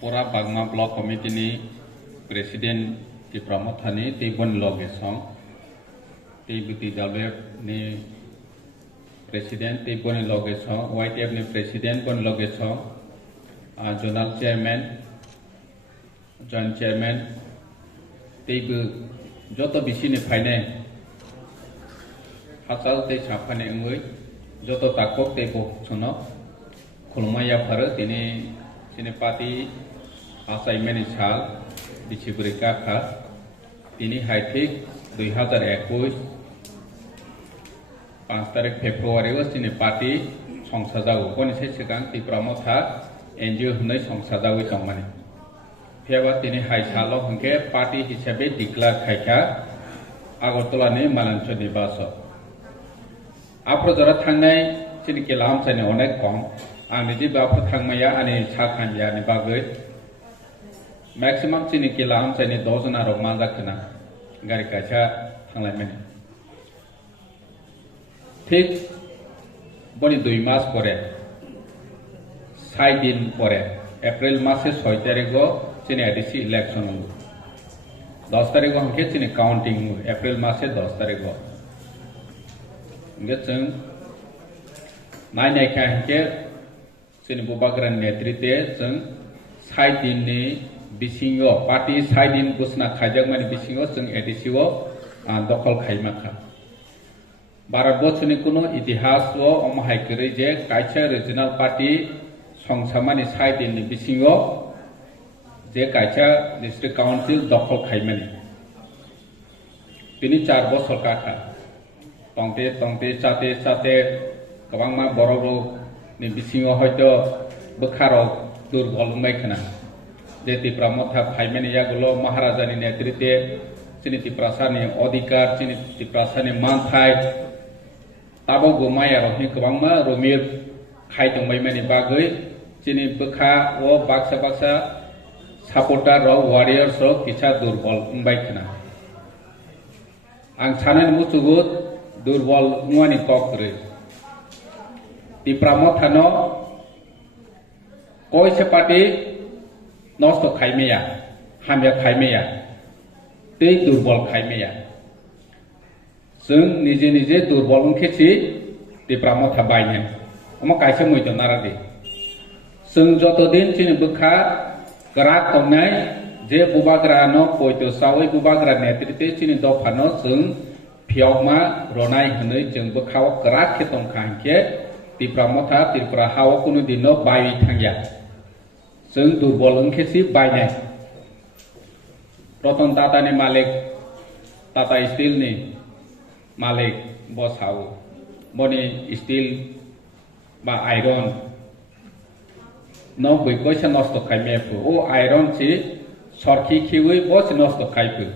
Pura Bagma Block Committee ni Presiden Tipra Motha ni Tibun Logesong Tibuti Dalber ni Presiden Tibun Logesong YTF ni Presiden Bun Logesong Zonal Chairman Joint Chairman Tibu Joto Bisi ni Paine Hasal Te Chapane Ngui Joto Takok Tebo Sono Khwlai Phare Tini Party Assignment Chal Dichibrika Kha Tini Haitik 2021 5 तारिख February was Tini Party Songsajau Koni Segang Tipra Motha NGO Hunai Songsajau Tongmani Fiawa Tini Hai Chalo Hunke Party Hisabe Declare Khaika Agartala ni Malancho Nibaso Apro Jara Thangnai Tini Kelam Chani Onek Kong Ang Niji Bapro Thangmaya Ani Chakhanya ni Bagoi Maximum Chini Kelam Chani Dozana Romanda Kana Gari Kacha Hanglai Meni ঠিক বনি 2 মাস পরে 6 দিন পরে April মাসে 6 তারিখ চিনি ADC election হল 10 তারিখ হংকে চিনি কাউন্টিং এপ্রিল মাসে 10 তারিখ গেছং নাই নাই খাহকে চিনি বুবাগ্রান নেতৃত্বে जों 6 দিননি বিসিংও পার্টি 6 দিন ঘোষণা খাইজাক মানে বিসিংও जों এডিসিও দখল খাইমাখা भारतवर्षनि कुनो इतिहास वो अमहायकरै जे कायचा रिजनल पार्टी संसामानि 6 दिननि बिसिङाव जे कायचा डिस्ट्रिक्ट काउन्सिल दखल खायमानि बिनि 4 बছर काखा तंते तंते चाते चाते गोबांमा बर'नि बिसिङाव हयतो बोखाराव दुर्बल मैखना जे तिप्रा मथा फायमानि यागुलो महाराजानि नेतृत्वे चिनि तिप्रासानि अधिकार चिनि तिप्रासानि मानथाय Tabo gumaya rohni kebangma romir khai tongbai mani bagoi chini bekha o baksa baksa supporter ro warriors ro kicha durbol umbai khana ang chanen musugut durbol muani kokre Tipra Motha no koi se party nosto khaimeya hamya khaimeya tei durbol khaimeya जों निजे निजे दुर्बल खेची Tipra Motha बायने अमा कायसे मैतो नारादि जों जत दिन चिनि बोखा ग्राक तंनाय जे बुबाग्रा न पयतो सावै बुबाग्रा नेतृत्वे चिनि दफानो जों फियावमा रनाय हनै जों बोखाव ग्राक खेतम खांके Tipra Motha त्रिपुरा हाव कुनु दिनो बायि थांया जों दुर्बल खेची बायने रतन टाटानि मालिक टाटा स्टील नि Malik bos hau boni steel ba iron no bui ko se nosto khaime pu o iron chi sorki khiwi bos nosto khaipu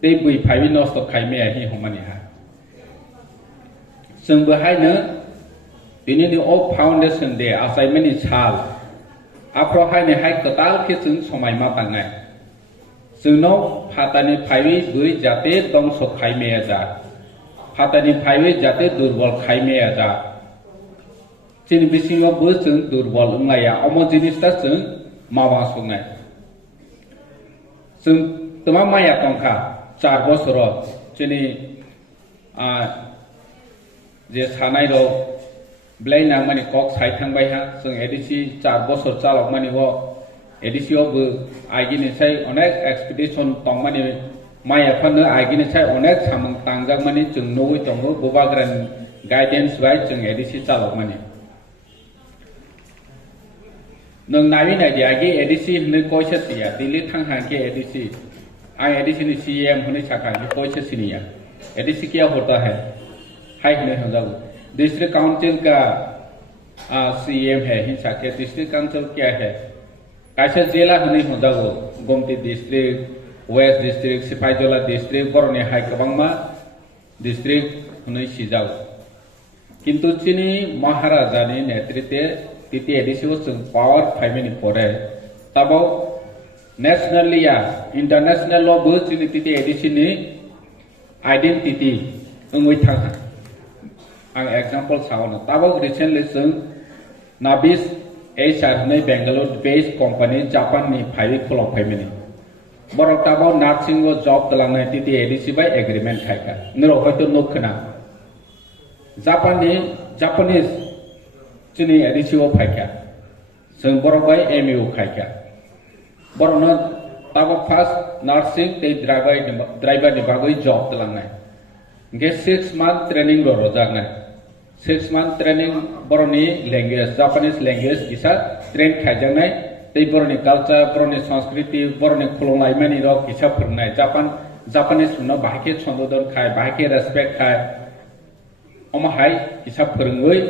te bui phaiwi nosto khaime hi homani ha जों Bahai bini ni o foundation de assignment ni chal apro hai ne hai total ke जों somai ma tangnai जोंनो फातानि phaiwi bui jate dong so khaime ja Hatani phaiwe jate durbol khaime aja chini bisingo bo जों durbol unglaya omo jinista जों mawa sungnai जों toma maya tongkha 4 বছর chini je sanai ro blaina mani kok sai thangbai ha जों edisi 4 বছর chalok mani ho edisi obo agini sai onek expedition tongmani Maya Fana Agini Chai Onek Samang Tangjak Mani Chung Noi Tongo Bubagran Guidance by Chung Edisi Chalok Mani Nung Navin Agi Edisi Nikoisha Sia, Dili Tanghanke Edisi, I Edisi CM Huni Sakha, Nikoisha Sinia. ADC क्या होता है high नहीं हो जाओ district council का CM है हिंसा के डिस्ट्रिक्ट काउंसिल क्या है कैसे जिला नहीं हो जाओ Gomati district west district Sipahijala district बरनी हाई कबांगमा डिस्ट्रिक्ट होने सिजाओ किंतु चीनी महाराजा ने नेतृत्व तिती एडीसी वो पावर फाइमेनी पड़े तब नेशनली या इंटरनेशनल लो बो चीनी तिती एडीसी ने आइडेंटिटी अंगुई थांगा आं एग्जांपल सावनो तब रिसेंटली जों नाबिस एचआर ने बेंगलुरु बेस्ड कंपनी जापान नि फाइव खुलाव फाइमेनी बरक तब नार्सिंग वो जॉब तलांनाय तिती एडीसी बाय एग्रीमेंट खायका निरो हयतो नोखना जापानीज चीनी एडीसी वो फायका जों बरक बाय एमयू खायका बरनो तब फार्स्ट नार्सिंग ते ड्राइवर नि बागै जॉब तलांनाय गे 6 month ट्रेनिंग रो रोजागनाय 6 month ट्रेनिंग बरनी लैंग्वेज जापानीज लैंग्वेज इसा ट्रेन खायजानाय ते बरनी कल्चर बरनी संस्कृति बरनी खुलंलाय मानि रो इसा फोरोंनाय जापानीज नो बाहाके छन्दोदन खाय बाहाके रेसपेक्ट खाय अमहाय इसा फोरोंगै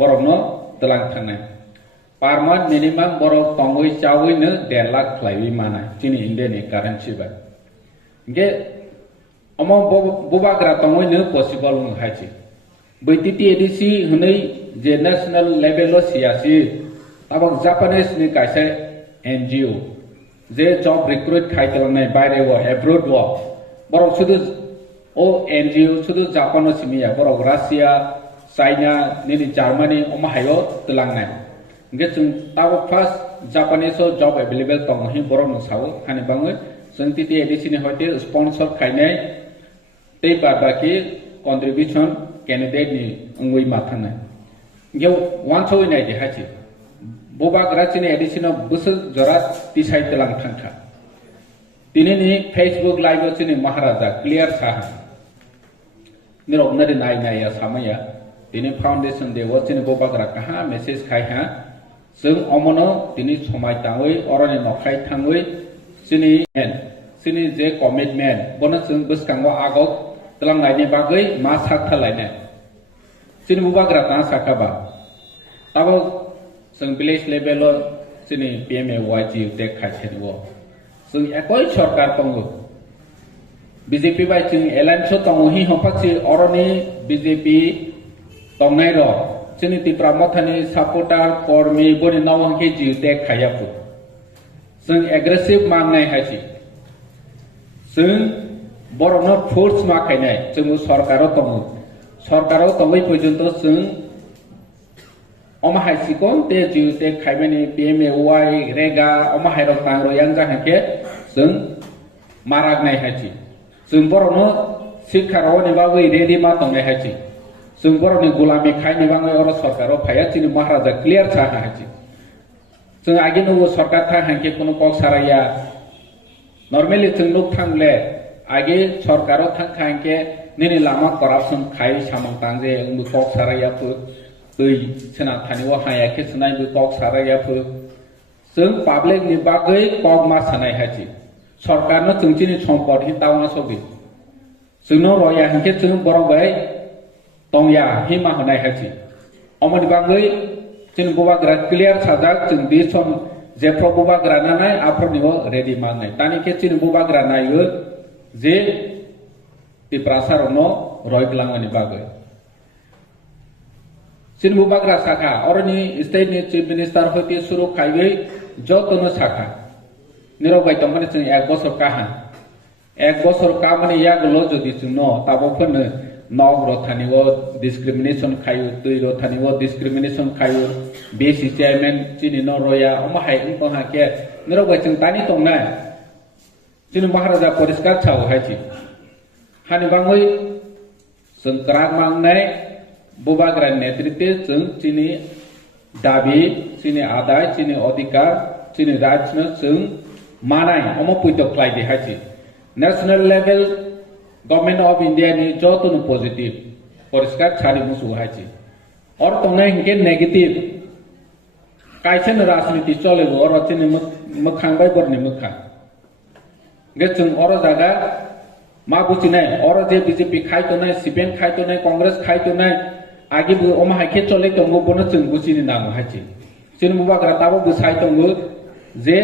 बरनो तलां थांनाय पर month मिनिमाम बरक तंगै चावैनो 1.5 लाख फ्लाइवि माना चीनी इंडियानि कारेन्सि बा गे अमो बुबाग्रा तंगैनो पसिबल हायची बैतिति एडीसी हनै जे नेशनल लेवल सियासी तब जापानीज नि कायसे एनजीओ जे जॉब रिक्रुट खायतलांनाय बायरे वो एब्रॉड वो बरक सुदु ओ एनजीओ सुदु जापानो सिमिया बरक रासिया चाइना निनि जर्मनी अमहायो तलांनाय गे जों तब फार्स्ट जापानीज जॉब अवेलेबल दं हि बरक नसावो हानि बाङै जों तिति एडीसी नि हयते स्पॉन्सर खायनाय ते बाकी कंट्रीब्यूशन कैंडिडेट नि अंगुई माथानाय गे वानसो इनाय दे हाची बोबाग्रा चीनी एडीसी न बुस जरा तिसाइ तलां थांखा दिनैनि फेसबुक लाइव चीनी महाराजा क्लियर साहा निरक नरि नाय सामया दिनै फाउंडेशन दे वो चीनी बोबाग्रा कहा मेसेज खायहा जों अमनो दिनै समाय ताङै अरनि नखाय थाङै चीनी जे कमिटमेंट बनो जों बसकांगो आगो तलांनायनि बागै मा साखालायनाय चीनी बोबाग्रा ता साखाबा तब जों विलेज लेवल चीनी पीएमएवाईजी दे खायसेनो जों एकय सरकार दंगो बीजेपी बाय जों एलायंस दंगो हि हपाची अरनि बीजेपी दंनाय र चीनी तिप्रा मथानि सपोर्टर कर्मी बनि नावंके जी दे खायाफु जों एग्रेसिव मांगनाय हायची जों बरनो फोर्स माखायनाय जों सरकाराव दंगै पर्यन्त जों अमहाय सिकोन ते जिउ ते खायमानि पीएमएवाई रेगा अमहाय र तांरो यां जाहाके जों मारागनाय हायची जों बरनो शिक्षाराव नि बागै रेडी मा दंनाय हायची जों बरनि गुलामी खायनि बागै अर सरकाराव फाया चीनी महाराजा क्लियर था हायची जों आगे नो सरकार था हांके कोनो कक साराया नॉर्मली जों लोक थांले आगे सरकाराव थांखांके निनि लामा करप्शन खाय सामंग तांजे उंबो कक साराया फु दै सेना थानिव हायाखे सनायबो कक साराया फु जों पब्लिक नि बागै कक मा सानाय हायची सरकारनो जोंचिनि सम्पद हि तावना सबि जोंनो रया हांके जों बरबाय तंया हिमा होनाय हायची अमनि बागै जों बोबाग्रा क्लियर साजाक जों बे सम जे बोबाग्रा नानाय आफ्रनिव रेडी मांगनाय तानिके चीनी बोबाग्रा नायो जे तिप्रासारनो रयग्लांगनि बागै चीनी बोबाग्रा साखा अरनि स्टेट नि चीफ मिनिस्टर होते सुरु खायबै जतनो साखा निरबाय तंगनि जों 1 बছর काहा 1 बছর का माने यागलो जदि जोंनो ताबोफोरनो नग रथानिव डिस्क्रिमिनेशन खायो दै रथानिव डिस्क्रिमिनेशन खायो बेसि चेयरमैन चीनी न रया अमहाय उंहाके निरबाय जों तानि दंना चीनी महाराजा परिष्कार छाव हायची हानि बाङै जों क्राग मांगनाय बोबाग्रा नेतृत्व जों चीनी दाबी चीनी आदाय चीनी अधिकार चीनी राजनो जों मानाय अम पुइतो क्लाइदे हायची national level government of India नि जतनो पॉजिटिव परिष्कार छारी मुसु हायची और तंगनाय हिंके नेगेटिव कायसेन राजनीति चलेबो और चीनी मखांबाय बरनि मखा गे जों और जागा मा बुझिनाय और जे बीजेपी खायतोनाय सीपीएम खायतोनाय कांग्रेस खायतोनाय आगिबो अमा हायखे चले दंगो बनो जों बुजिनो नांगौ हायथि जों मुबाग्रा ताबो बुसाय दंगो जे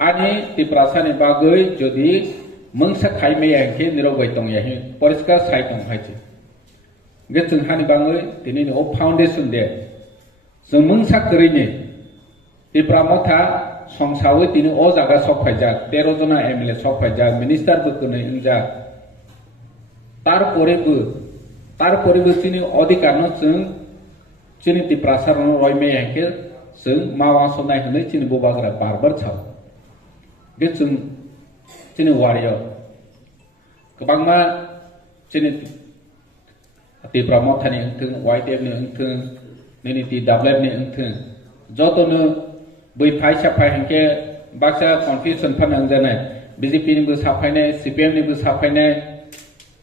आनि तिप्रासानि बागै जदि मंसा खायमेया के निरगै दं याहि परिष्कार साय दं हायथि गे जों हानि बागै दिनैनि अ फाउंडेशन दे जों मंसा करिनि तिप्रा मथा संसावै दिनै अ जागा सफायजा 13 जना एमएलए सफायजा मिनिस्टार बकनै इंजा तारपरेबो जोंनि अधिकारनो जों जोंनि तिप्रासारनो रयमेया के जों मावा सनाय होनै जोंनि बोबाग्रा बारबार छाव बे जोंनि वारियाव गोबांमा जोंनि तिप्रा मथानि ओंथों वाइटेबनि ओंथों नैनि ति दाब्लेबनि ओंथों जतनो बै फाइ साफाय हेंके बाक्सा कन्फ्यूजन फाननां जानाय बीजेपी निबो साफायनाय सीपीएम निबो साफायनाय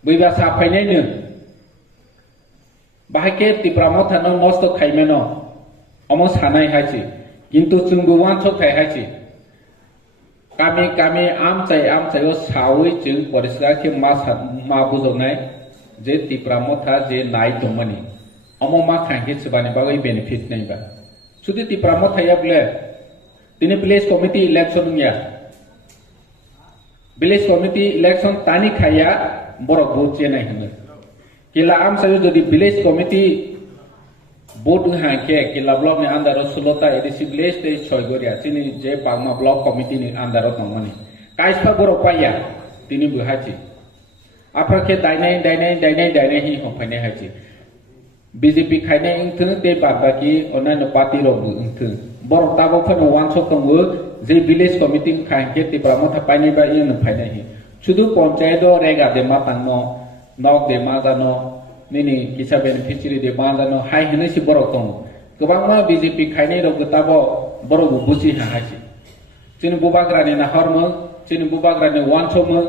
बैबा साफायनायनो बाहायके तिप्रा मथानो नष्ट खायमेनो अमो सानाय हायसि किन्तु जोंबो वानस खायहायसि कामी आमचाय सावै जों परिस्कार के मा बुजनाय जे तिप्रा मथा जे नाय दमनि अमो मा खांके सबानि बागै बेनिफिट नैबा जुदि तिप्रा मथाया ब्ले दिनै विलेज कमिटी इलेक्शन या विलेज कमिटी इलेक्शन तानि खाया बरक भोट जेनाय होनो केला आमचाय जदि विलेज कमिटी भोट हाके केला ब्लॉक नि अंदर 16टा एडिसि विलेज ते छयगरिया चिनि जे पागमा ब्लॉक कमिटी नि अंदर दंमनि काइसफा बरक पाया दिनै बुहाची आफ्राके दायनाय हि हमफायनाय हाची बीजेपी खायनाय इंथों ते बाबाकी अनानो पार्टी रबु इंथों बरक ताबो फनो वानस दंगो जे विलेज कमिटी खायके तिप्रा मथा पायनाय बा इन फायनाय हि सुदु पंचायत रेगा दे मातांनो नक दे माजानो निनि किसा बेनिफिशियरी दे माजानो हाय हनैसि बरक दं गोबांमा बीजेपी खायनाय रग ताबो बरक बुजि हाहासि जोंनि बुबाग्रानि नाहरमो जोंनि बुबाग्रानि वानसमो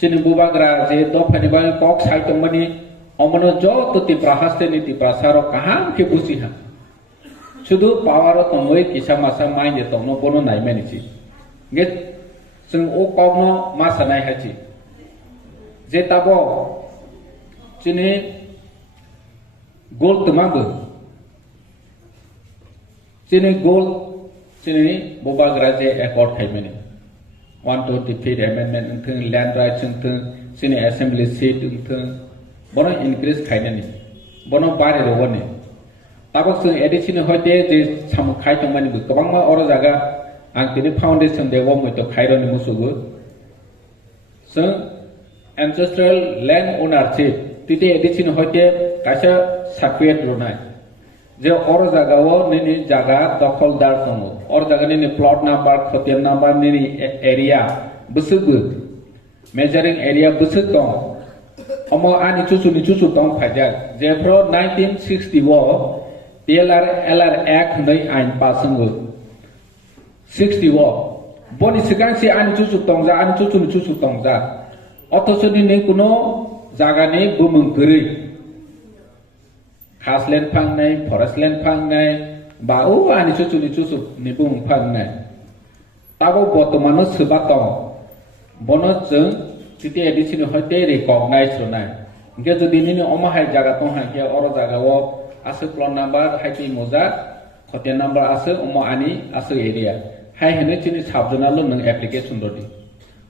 जोंनि बुबाग्रा जे दफानि बा कक साइतमनि अमनो जत तिप्रा हास्तेनि तिप्रा सारो कहां के बुझि हा शुद्ध पावर तंगै किसा मासा माइ दे तंनो बनो नायमेनिसि गे जों ओ कगनो मासा नाय हाची जे ताबो चिनि गोल तमाबो चिनि गोल चिनि बोबाग्रा जे एकॉर्ड थाइमेनि 123 amendment उनथों लैंड राइट्स उनथों चिनि असेंबली सीट उनथों बनो इनक्रीज खायनानि बनो बारे रवनि ताबक जों एडिशन होते जे साम खायतंमानि गोबांमा अर जागा आं दिनै फाउंडेशन देव मयतो खायरनि मुसुगु जों एंसेस्ट्रल लैंड ओनरशिप तिते एडिशन होते कासा सार्टिफिकेट रोनाय जे अर जागाव निनि जागा दखलदार दङ अर जागा निनि प्लॉट नंबर खोतिया नंबर निनि एरिया बुसुगु मेजरिंग एरिया बुसुग दं अमो आनि चुचु दं फाजा जेफ्रो 1960 वो TLR Act नै आइन पासंगो 60 वो बनि सिगांसि आनि चुचु दंजा अथसनि नै कुनो जागानि बुमंगरै खासलेन फांनाय फरेस्टलेन फांनाय बाउ आनि चुचु नि बुमं फांनाय ताबो बर्तमानो सोबा दं बनो जों तिते एडिशन होते रिकॉग्नाइज होनाय के जदि निनि अमाहाय जागा दं हाके अर जागाव आसो प्लॉट नंबर हाइति मोजा खोते नंबर आसो अमा आनि आसो एरिया हाय हने चिनि साबजनाल नों एप्लिकेशन दि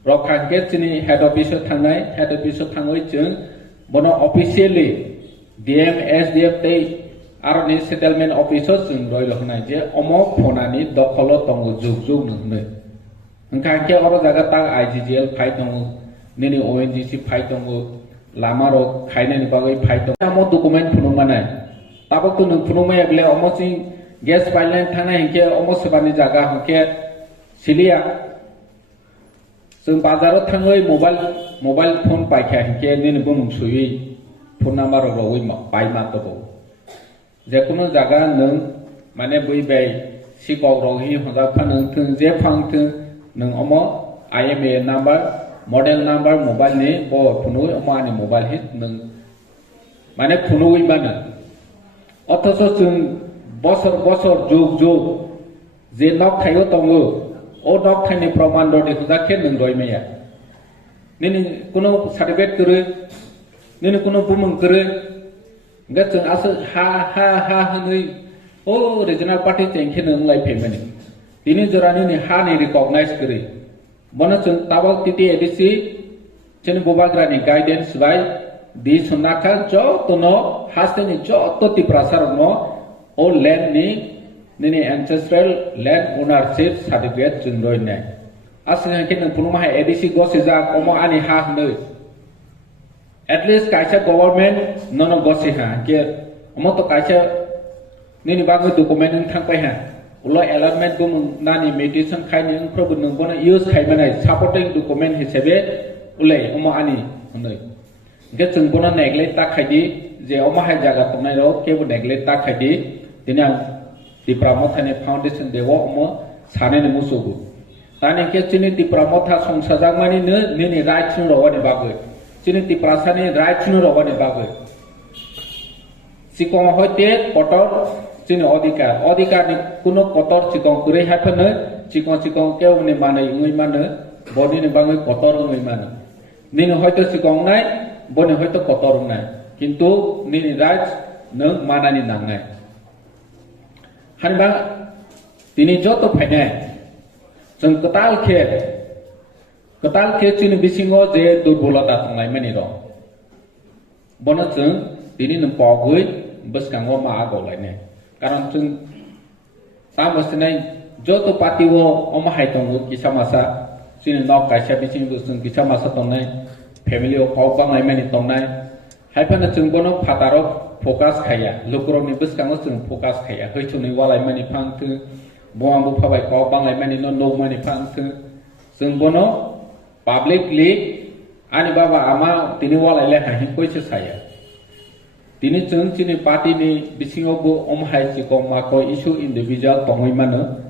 रखाके चिनि हेड ऑफिस थांनाय जों बनो ऑफिशियली डीएम एसडीएफ ते आरनि सेटलमेंट ऑफिस जों रयलो होनाय जे अमो फोनानि दखल दङ जुग नोंनो ओंखाके अर जागा ता आईजीजीएल फाइट दङ निनि ओएनजीसी फाइट दङ लामा रो खायनानि बागै फाइट दङ अमो डकुमेंट फुनुमानाय ताबक तो नों फुनुमाय बले अमो सिं गैस पाइपलाइन थानाय हेके अमो सेबानि जागा हके सिलिया जों बाजाराव थाङै मोबाइल फोन पाइखा हेके निनि बुमुं सुयै फोन नंबर रवै बाय मातबो जेकुनु जागा नों माने बै बाय सिगाव रहि हजा फानथों जे फांथों नों अमो IMEI number model number mobile ने बो फुनु अमानि मोबाइल हित नों माने फुनुयै बानो अथस जों बसर जुग जे नक थायो दङो ओ नक थाइनि प्रमाण दि हुजाखे नों रयमेया nini kuno certificate kere nini kuno bumung kere enggak jeng asal ha henui oh regional party cengkhe nang lai pemeni tini jorani ni ha ni recognize kere bono jeng tabak titi edisi cheni bobagra ni guidance by di sunaka jo tono haste ni jo to tiprasar no o land ni nini ancestral land ownership certificate jeng roi nai asal yang kita punya mahal edisi gosija komo ani ha henui at least kaisa government nono gosiha ke omo to kaisa nini bagu dokumen ng thangpai ha ulo allotment bum nani mediation khaini ng probu nang bona use khai manai supporting document hisabe ulai omo ani honoi ge chung bona neglect ta khaidi je omo ha jaga tumnai ro ke bu neglect ta khaidi tina Tipra Motha ni foundation dewo omo sane ni musugu tani ke chini Tipra Motha songsajak mani ne nini right chung ro ni bagu chini Tipra sani right chung ro ni bagu sikong hoite kotor chini odikar ni kuno kotor sikong kure haphane sikong keu ni manai ngui mane boni ni bangai kotor ngui mane nini hoite sikong nai boni hoite kotor nai kintu nini right ne manani nangai hanba tini joto phainai jeng ketal khe chini bisingo je durbolata tanglai mani ro bono jeng tini nang pogui beskango ma agolai ne karon jeng tamasnai joto patiwo oma haitongu kisamasa chini nok kaisa bising busung kisamasa tongnai family o pau banglai mani tongnai haipana jeng bono phataro focus khaya lukrok ni beskango jeng focus khaya hoichuni walai mani phangtu boambu phabai pau banglai mani no mani phangtu jeng bono publicly ani baba ama tini walai le ha hin koise saya tini jeng chini party ni bisingo bo omhai chikong mako issue individual tongoi mano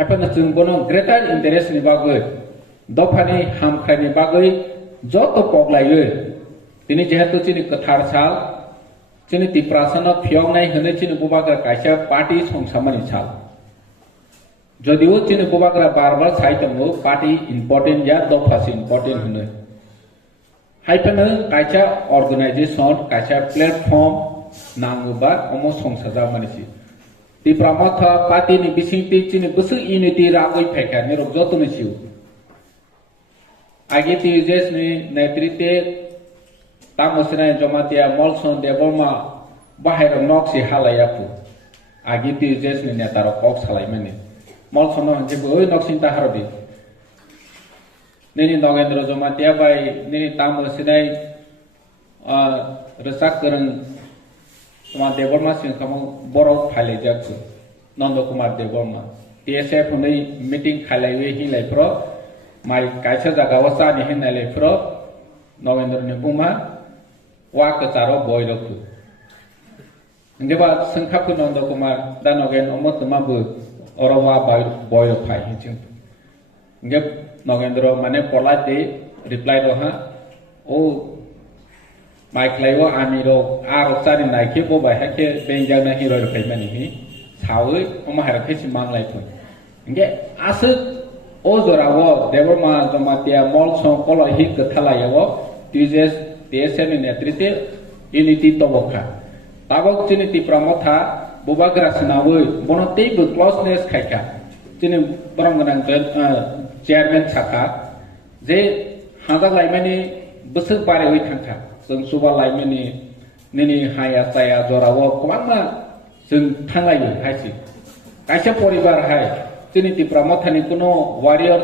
haipana jeng bono greater interest ni bagoi dofani hamkrai ni bagoi joto poglaiyo tini jehetu chini kathar sal chini tiprasana phiong nai hene chini bobagra kaisa party songsamani sal যদিও চিনি bobagra barbar saitango party important ya dofas important hone haipana kaisa organization kaisa platform nanguba omo songsaja manisi Tipra Motha party ni bisingti chini busu unity ragoi pheka ni rok joto ni siu age ti jes ni netrite tamosna Jamatia molson deborma bahai noksi halayapu age ti jes ni netaro kok salai mani molsono hanje boi noksinta harodi nini Nogendra Jamatia bai nini tamosinai resak kereng Kumar Deborma sing kamu borok khale jaksu Nando Kumar Deborma TSF hunai meeting khalai we hi lai pro mai kaisa jaga wasa ni hin lai pro Nogendra ni buma wa ka charo boy roku ngeba sangkhapu Nando Kumar da Nogen omot ma bu orowa boy phai hi chung ngeb Nogendra mane polite reply do ha o Mike Layo Amiro Arosari Nike Boba Hake Benjana Hero Payment he Sawi Omahara Kishimang Life. Get Asset Ozorawo, Deverma, Jamatia, Molson, Polo Hik, the Talayawo, Tizes, TSN in Etrite, Unity Toboka. Tabok Trinity Pramotha, Bobagrasinawi, Bonotable Closeness Kaka, Tini Brongan Chairman Sakha, they Handa like many Busuk Bari Wikanka. Seng suba lai nini haya saya jorawo kumama seng thangai haisi kaisa poribar hai chini Tipra Motha ni kuno warrior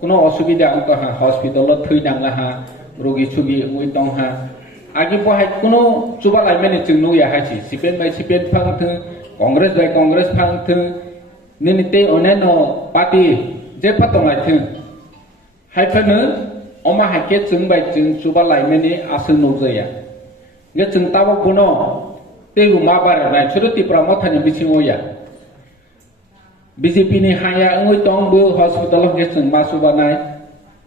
kuno osubida angka ha hospital lo thui dangla ha rogi chugi uitong ha agi bo hai kuno suba lai mani chingnu ya haisi sipen bai sipen phang thu congress bai congress phang thu nini te oneno party je phatong lai thu hai phanu Oma haket chung bai chung suba lai meni asul nozaya nge chung tawo kuno tegu mabar nai churu Tipra Motha ni bisingo ya BJP ni haya ngui tong bu hospital nge chung masuba nai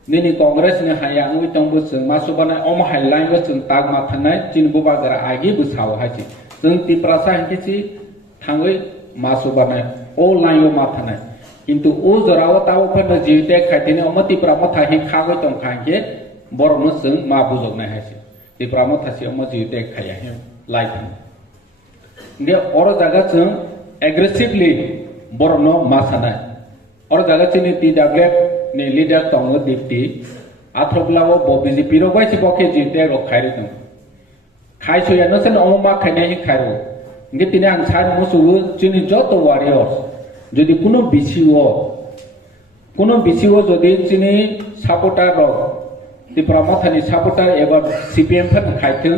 nini congress ni haya ngui tong bu chung masuba nai oma hai lai nge chung tag ma thanai chin bu bagara agi bu saw haji chung Tipra sa hankichi thangui masuba nai o lai yo ma thanai কিন্তু ও জরাও তাও ফেন জিতে খাইতেনে অমতি Tipra Motha হি খাগৈ তং খাইকে borok no sung ma bujok na hai si Tipra Motha si omo ji te khaya he life nge oro jaga chung aggressively borok no ma sana oro jaga chini TW ni leader Tong dipti athobla wo bo BJP ro bai si bokhe ji te ro khai ri tung khai so ya no sen omo ma khai na hi khai ro nge tine ang chai mo su chini joto warriors যদি কোনো বিসিও যদি চিনি supporter Tripura মথানি supporter এবার CPM fun খাইথং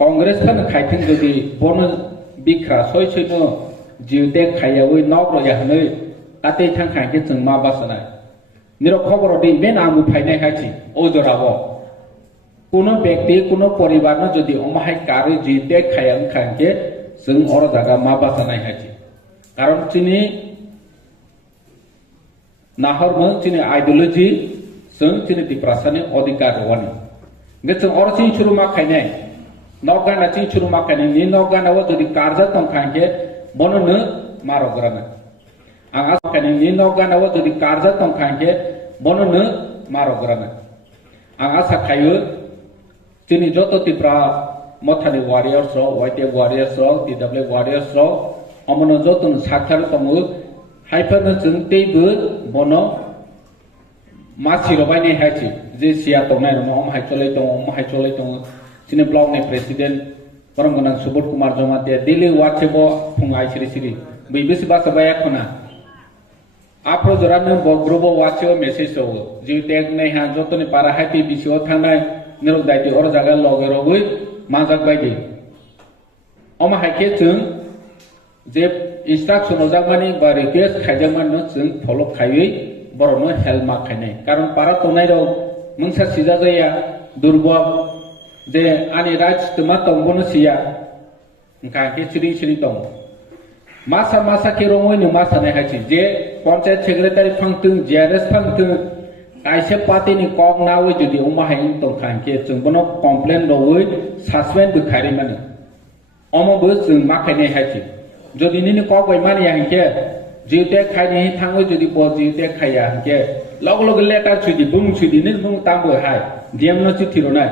Congress fun খাইথং যদি বন বিখ্রা সই সৈন্য জিউতে খাইয়াওই knock রয়াহनै তাতে থাং খাইকে जों मा बासना নিরো খবর দি ইভেন আমু ফাইনাই খাইছি ও জরাব কোনো ব্যক্তি কোনো পরিবার যদি অমাহাই কারে জিউতে খাইয়াং খাইকে जों অর জায়গা मा बासनाই খাইছি কারণ চিনি Nahormang cini ideologi sung cini diprasani odikar wani. Ngesung orang cini curu makai nai, nogana cini curu makai nai, ni nogana wa jadi karja tong kangke bono ne maro gerana. Angas makai nai ni nogana wa jadi karja tong kangke bono ne maro gerana. Angas sakayu cini joto Tipra Motha ni warriors ro, white warriors ro, TW warriors ro, omono joto Sakha tongu. Hyper जों तेबो बनो मासिरो बायने हायछि जे सिया तंनाय रम हाय चलै दं सिने block नि president परमगना Subodh Kumar Jamatia Delhi वाचेबो फुंगाय सिरि बैबेस बासबाया खना आप्रो जरानो बग्रोबो वाचेबो message हो जे tag नै हा जतनि पारा हायति बिसिओ थांनाय निरक दायति अर जागा लगेरबो माजाक बायदि अमा हायके जों जे instruction ojagmani ba request khaijamani जों follow khaiwi borno help ma khainai karon para tonai ro mungsa sija jaya durbal je ani raj tuma tongbono siya ka ke chiri tong masa ke rongoi no masa nai hachi je panchayat secretary phangtung JRS phangtung kaise party ni kok nawi jodi umma hain tong khan ke जों bono complaint roi suspend du khari mane omo bo जों ma khainai hachi যদি নিনি cock বইমানি হাঁকে জিউতে খাইনি থাঙ্গই যদি ব জিউতে খাইয়া হাঁকে log log letter ছুদি বুং ছুদি নি বুং তামবো high DM ন চিঠিরো না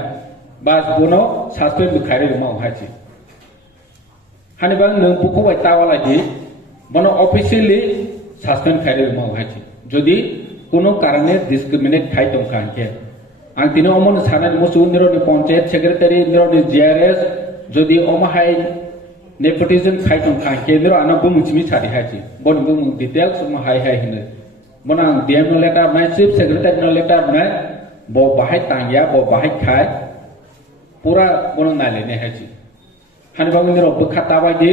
বাস বনো সাসপেন্ড খাইরে মাও হাইছি হানিবাং নং বুকো বাই তাওয়ালাদি বনো অফিসিয়ালি সাসপেন্ড খাইরে মাও হাইছি যদি কোনো কারণে ডিসক্রিমিনেট খাই দং হাঁকে আং তিনো অমন সানাই মসু নিরনি পঞ্চায়েত সেক্রেটারি নিরনি জিআরএস যদি অমাহাই nepotism khai tong khang ke nero ana bu muchimi chari haji bon bu details ma hai hine bonang DM no letter mai chief secretary no letter mai bo bahai tangya bo bahai khai pura bonang nale ne haji han bang nero bu khata bai di